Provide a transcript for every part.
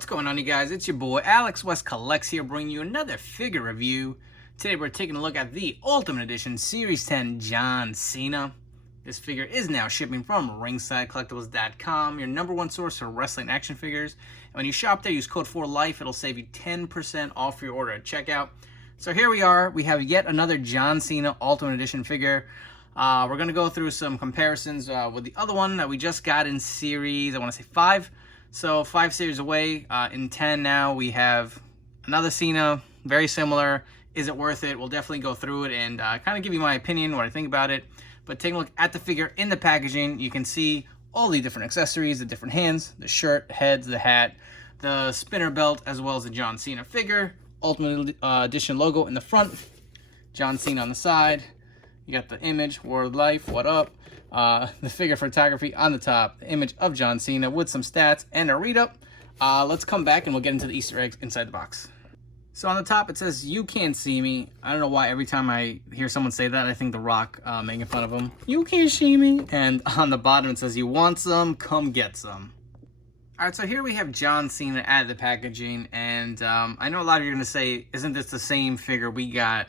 What's going on, you guys? It's your boy Alex West Collects here, bringing you another figure review. Today we're taking a look at the Ultimate Edition Series 10 John Cena. This figure is now shipping from ringsidecollectibles.com, your #1 source for wrestling action figures. And when you shop there, use code 4LIFE. It'll save you 10% off your order at checkout. So here we are. We have yet another John Cena Ultimate Edition figure. We're going to go through some comparisons with the other one that we just got in series, I want to say 5. So 5 series away. In 10 now we have another Cena, very similar. Is it worth it? We'll definitely go through it and kind of give you my opinion, what I think about it. But taking a look at the figure in the packaging, you can see all the different accessories, the different hands, the shirt, heads, the hat, the spinner belt, as well as the John Cena figure. Ultimate Edition logo in the front, John Cena on the side. You got the image, World Life, what up? The figure photography on the top, the image of John Cena with some stats and a read-up. Let's come back and we'll get into the Easter eggs inside the box. So on the top it says, "You can't see me." I don't know why every time I hear someone say that, I think The Rock making fun of him. "You can't see me." And on the bottom it says, "You want some? Come get some." Alright, so here we have John Cena at the packaging, and I know a lot of you are going to say, isn't this the same figure we got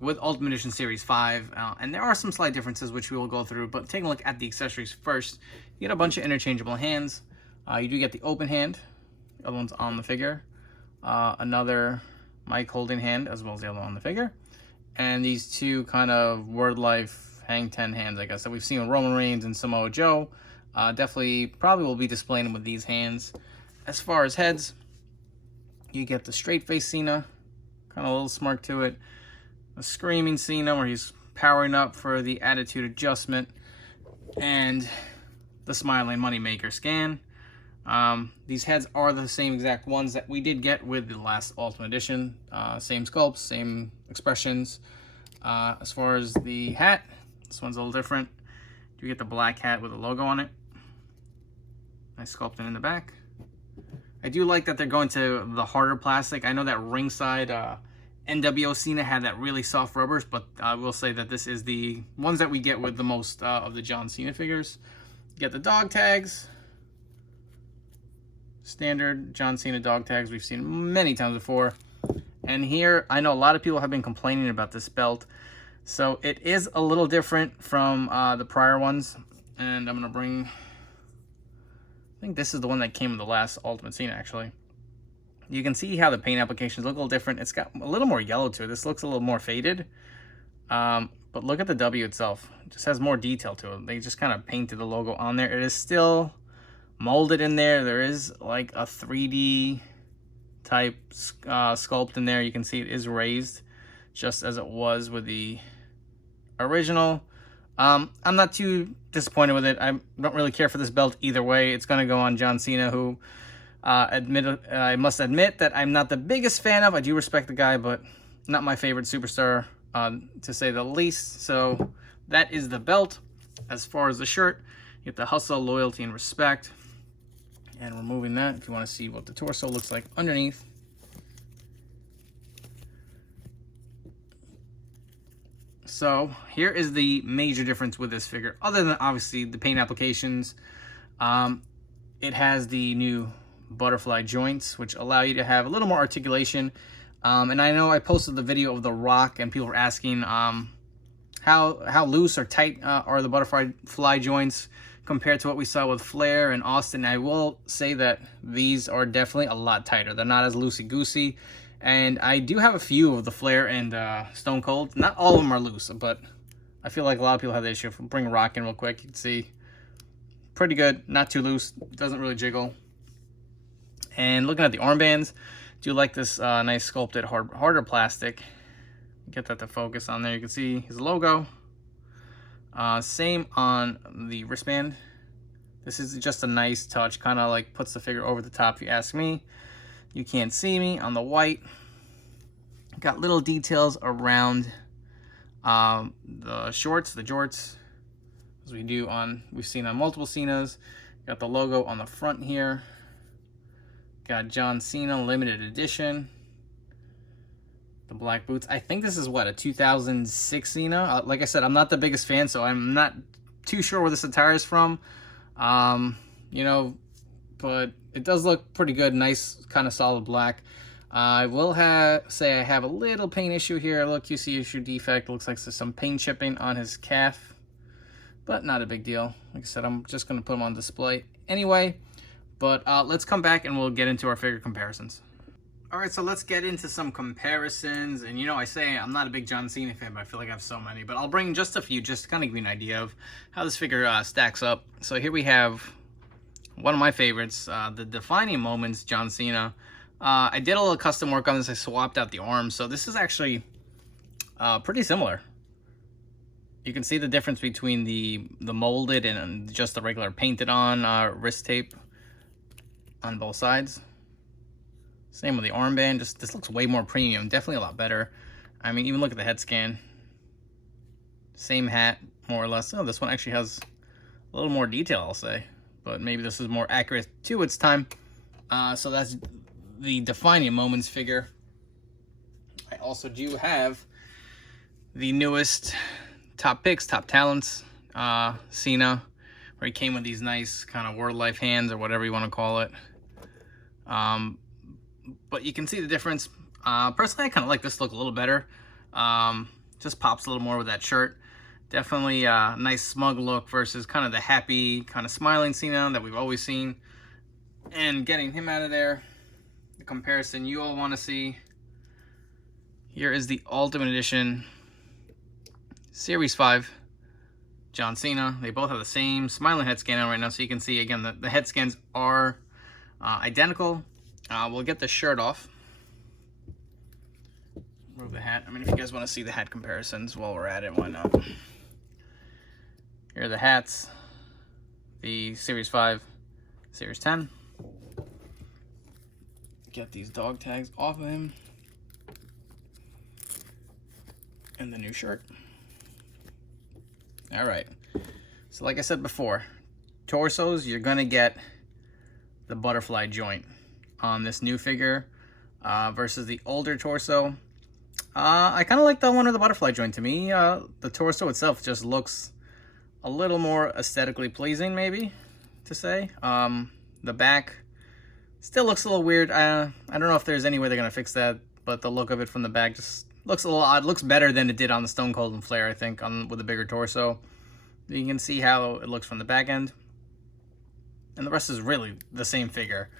with Ultimate Edition Series 5, and there are some slight differences which we will go through, but taking a look at the accessories first, you get a bunch of interchangeable hands. You do get the open hand, the other one's on the figure, another mic holding hand as well as the other one on the figure, and these two kind of Word Life Hang 10 hands, I guess, that we've seen with Roman Reigns and Samoa Joe. Definitely probably will be displaying them with these hands. As far as heads, you get the straight face Cena, kind of a little smirk to it. A screaming Cena where he's powering up for the attitude adjustment, and the smiling moneymaker scan. These heads are the same exact ones that we did get with the last Ultimate Edition. Same sculpts, same expressions. As far as the hat, this one's a little different. You get the black hat with a logo on it. Nice sculpting in the back. I do like that they're going to the harder plastic. I know that ringside NWO Cena had that really soft rubbers, but I will say that this is the ones that we get with the most of the John Cena figures. You get the dog tags. Standard John Cena dog tags we've seen many times before. And here, I know a lot of people have been complaining about this belt. So it is a little different from the prior ones. And I'm going to bring, I think this is the one that came with the last Ultimate Cena, actually. You can see how the paint applications look a little different. It's got a little more yellow to it. This looks a little more faded. But look at the W itself. It just has more detail to it. They just kind of painted the logo on there. It is still molded in there. There is like a 3D type sculpt in there. You can see it is raised just as it was with the original. I'm not too disappointed with it. I don't really care for this belt either way. It's going to go on John Cena, who I must admit that I'm not the biggest fan of. I do respect the guy, but not my favorite superstar, to say the least. So that is the belt. As far as the shirt, you get the hustle, loyalty, and respect. And removing that, if you want to see what the torso looks like underneath. So here is the major difference with this figure, other than obviously the paint applications. It has the new butterfly joints, which allow you to have a little more articulation. And I know I posted the video of The Rock, and people were asking how loose or tight are the butterfly joints compared to what we saw with Flair and Austin. I will say that these are definitely a lot tighter. They're not as loosey-goosey. And I do have a few of the Flair and Stone Cold. Not all of them are loose, but I feel like a lot of people have the issue. Bring Rock in real quick. You can see pretty good, not too loose, doesn't really jiggle. And looking at the armbands, do like this nice sculpted harder plastic. Get that to focus on there. You can see his logo. Same on the wristband. This is just a nice touch, kind of like puts the figure over the top, if you ask me. You can't see me on the white. Got little details around the shorts, the jorts, as we've seen on multiple Cenas. Got the logo on the front here. Got John Cena limited edition. The black boots. I think this is what, a 2006 Cena. Like I said, I'm not the biggest fan, so I'm not too sure where this attire is from. You know, but it does look pretty good. Nice, kind of solid black. I will say I have a little paint issue here. Look, you see issue defect. Looks like there's some paint chipping on his calf, but not a big deal. Like I said, I'm just going to put him on display anyway. But let's come back and we'll get into our figure comparisons. All right, so let's get into some comparisons. And you know, I say I'm not a big John Cena fan, but I feel like I have so many. But I'll bring just a few just to kind of give you an idea of how this figure stacks up. So here we have one of my favorites, the Defining Moments John Cena. I did a little custom work on this. I swapped out the arms. So this is actually pretty similar. You can see the difference between the molded and just the regular painted on wrist tape on both sides. Same with the armband. Just this looks way more premium. Definitely a lot better. I mean, even look at the head scan. Same hat, more or less. Oh, this one actually has a little more detail, I'll say. But maybe this is more accurate to its time. So that's the Defining Moments figure. I also do have the newest Top Picks, Top Talents Cena, where he came with these nice kind of Word Life hands or whatever you want to call it. But you can see the difference. Personally, I kind of like this look a little better. Just pops a little more with that shirt. Definitely a nice smug look versus kind of the happy, kind of smiling Cena that we've always seen. And getting him out of there, the comparison you all want to see. Here is the Ultimate Edition Series 5 John Cena. They both have the same smiling head scan on right now, so you can see again the head scans are identical. We'll get the shirt off. Remove the hat. I mean, if you guys want to see the hat comparisons while we're at it, why not? Here are the hats. The Series 5, Series 10. Get these dog tags off of him. And the new shirt. All right. So like I said before, torsos, you're going to get the butterfly joint on this new figure versus the older torso. I kind of like the one with the butterfly joint. To me, the torso itself just looks a little more aesthetically pleasing, maybe to say. The back still looks a little weird. I don't know if there's any way they're gonna fix that, but the look of it from the back just looks a little odd. It looks better than it did on the Stone Cold and Flair, I think, with a bigger torso. You can see how it looks from the back end, and the rest is really the same figure.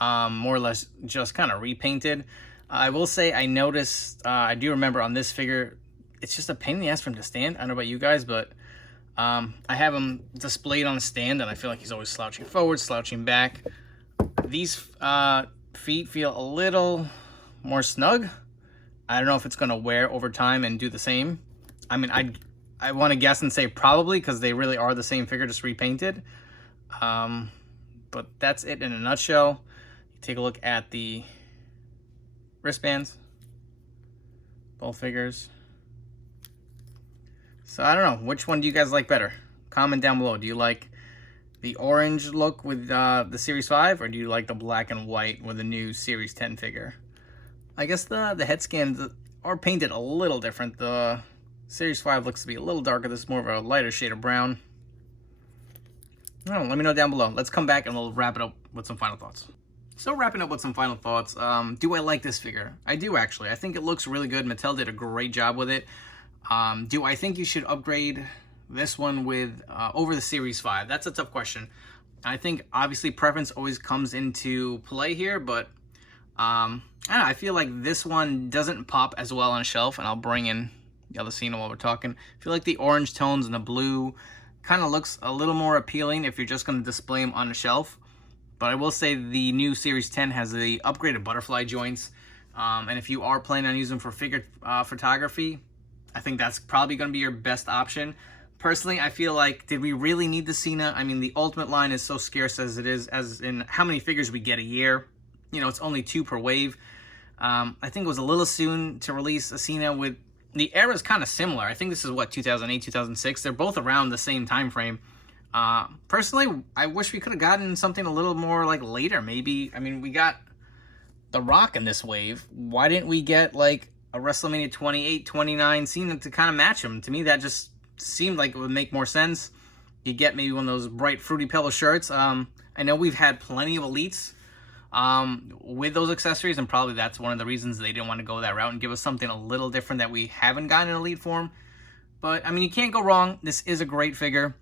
More or less just kind of repainted. I will say I noticed, I do remember on this figure, it's just a pain in the ass for him to stand. I don't know about you guys, but I have him displayed on a stand, and I feel like he's always slouching forward, slouching back. These feet feel a little more snug. I don't know if it's going to wear over time and do the same. I mean, I want to guess and say probably, because they really are the same figure, just repainted. But that's it in a nutshell. Take a look at the wristbands, both figures. So I don't know, which one do you guys like better? Comment down below. Do you like the orange look with the Series 5, or do you like the black and white with the new Series 10 figure? I guess the head scans are painted a little different. The Series 5 looks to be a little darker. This is more of a lighter shade of brown. I don't know, let me know down below. Let's come back and we'll wrap it up with some final thoughts. So wrapping up with some final thoughts, do I like this figure? I do, actually. I think it looks really good. Mattel did a great job with it. Do I think you should upgrade this one with over the Series 5? That's a tough question. I think obviously preference always comes into play here, but I don't know, I feel like this one doesn't pop as well on a shelf, and I'll bring in the other Cena while we're talking. I feel like the orange tones and the blue kind of looks a little more appealing if you're just going to display them on a shelf. But I will say the new Series 10 has the upgraded butterfly joints. And if you are planning on using them for figure photography, I think that's probably going to be your best option. Personally, I feel like, did we really need the Cena? I mean, the Ultimate line is so scarce as it is, as in how many figures we get a year. You know, it's only 2 per wave. I think it was a little soon to release a Cena with... The era is kind of similar. I think this is, what, 2008, 2006? They're both around the same time frame. Personally, I wish we could have gotten something a little more like later, maybe. I mean, we got The Rock in this wave. Why didn't we get like a WrestleMania 28, 29 Cena to kind of match him? To me, that just seemed like it would make more sense. You get maybe one of those bright Fruity Pebble shirts. I I know we've had plenty of elites with those accessories, and probably that's one of the reasons they didn't want to go that route and give us something a little different that we haven't gotten in elite form. But I mean, you can't go wrong. This is a great figure,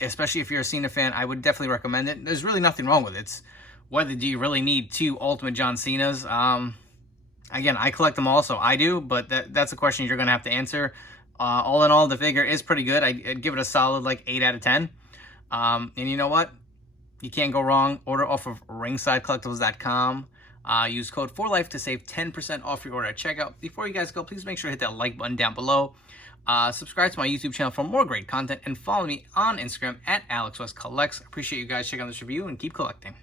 especially if you're a Cena fan. I would definitely recommend it. There's really nothing wrong with it. It's whether do you really need 2 Ultimate John Cenas. Again, I collect them all, so I do, but that's a question you're gonna have to answer. All in all, the figure is pretty good. I'd give it a solid like 8 out of 10. And you know what? You can't go wrong. Order off of ringsidecollectibles.com. Use code 4LIFE to save 10% off your order at checkout. Before you guys go, please make sure to hit that like button down below. Subscribe to my YouTube channel for more great content, and follow me on Instagram at AlexWestCollects. Appreciate you guys checking out this review, and keep collecting.